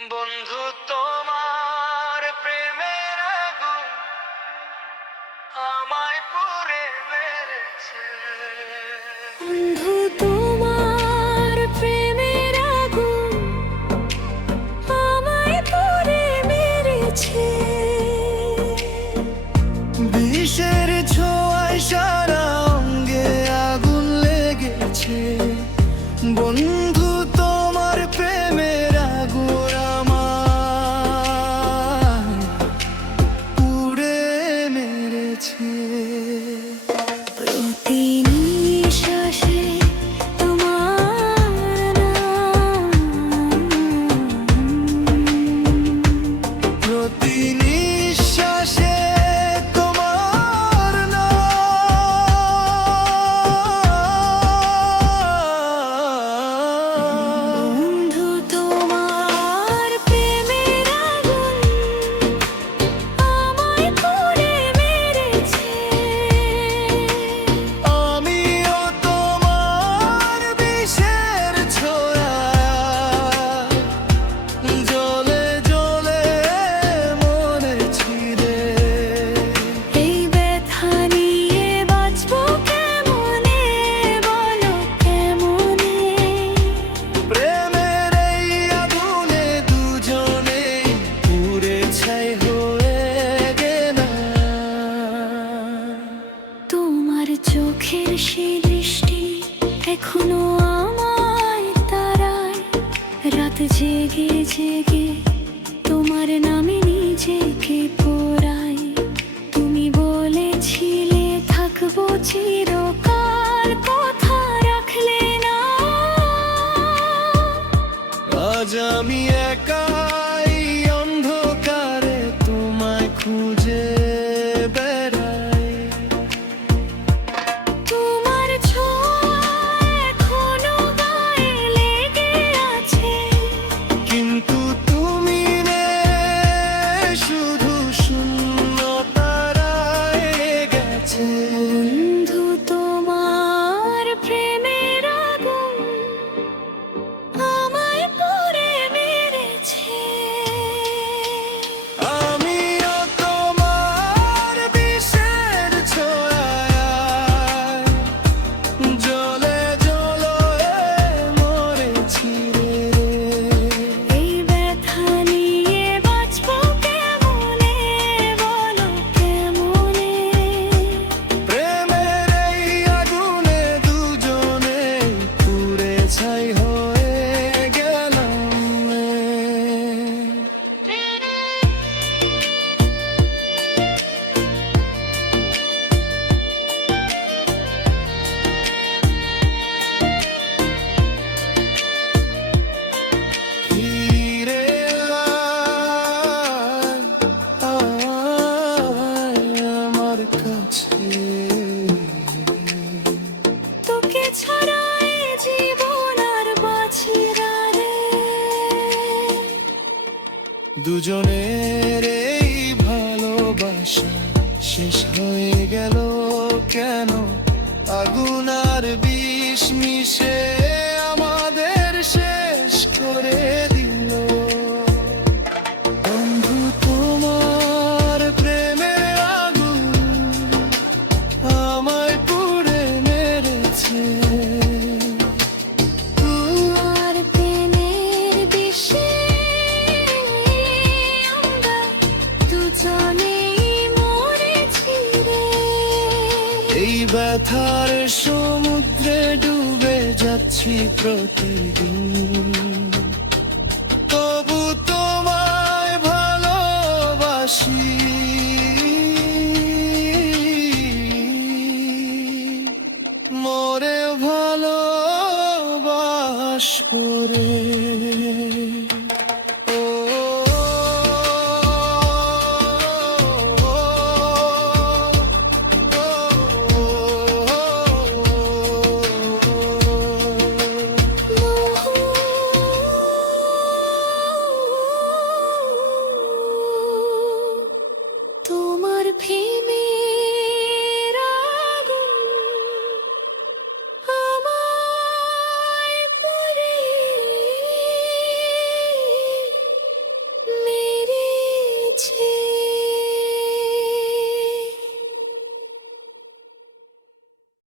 বন্ধু তোমার প্রেমের আগুন আমায় পুড়ে মেরেছে। বন্ধু তোমার প্রেমের আগুন আমায় পুড়ে মেরেছে। বিষের ছোঁয়ায় সারা অঙ্গে আগুন লেগেছে। বন্ধু তোমার প্রেমের আগুন আমায় পুড়ে মেরেছে। প্রতি নিঃশ্বাসে তোমার নাম, প্রতি নিঃশ্বাসে তোমার নাম। বন্ধু তোমার প্রেমের আগুন আমায় পুড়ে মেরেছে। আমিও তোমার বিষের ছোঁয়ায় জ্বলে জ্বলে মরেছি রে। এই ব্যথা নিয়ে বাঁচবো কেমনে, বলো কেমনে? প্রেমের এই আগুনে দুজনেই পুড়ে ছাই হয়ে গেলাম। তোমার চোখের সেই দৃষ্টি এখনো আমায় তাড়ায়। রাত জেগে জেগে তোমার নামে নিজেকে পোড়াই। তুমি বলেছিলে থাকবো চিরকাল, কথা রাখলে না। আজ আমি একাই অন্ধকারে তোমায় খুঁজে বেড়াই। তোমার ছোঁয়া এখনো গায়ে লেগে আছে, কিন্তু তুমি নেই, শুধু শূন্যতা রয়ে গেছে। বন্ধু তোমার প্রেমের আগুন আমায় পুড়ে মেরেছে। আমিও তোমার বিষের ছোঁয়ায় জ্বলে জ্বলে মরেছি রে। এই ব্যথা নিয়ে বাঁচবো কেমনে, বলো কেমনে? প্রেমের এই আগুনে দুজনেই পুড়ে ছাই হয়ে গেলাম। ফিরে আয় আমার কাছে। তোকে ছাড়া এ জীবন আর বাঁচি না রে। দুজনের এই ভালোবাসা শেষ হয়ে গেল কেন? আগুন আর বিষ মিশে আমাদের শেষ করে দিল। বন্ধু তোমার প্রেমের আগুন আমায় পুড়ে মেরেছে। তোমার প্রেমের বিষে আমরা দুজনেই মরেছি রে। এই ব্যথার সমুদ্রে ডুবে যাচ্ছি প্রতিদিন।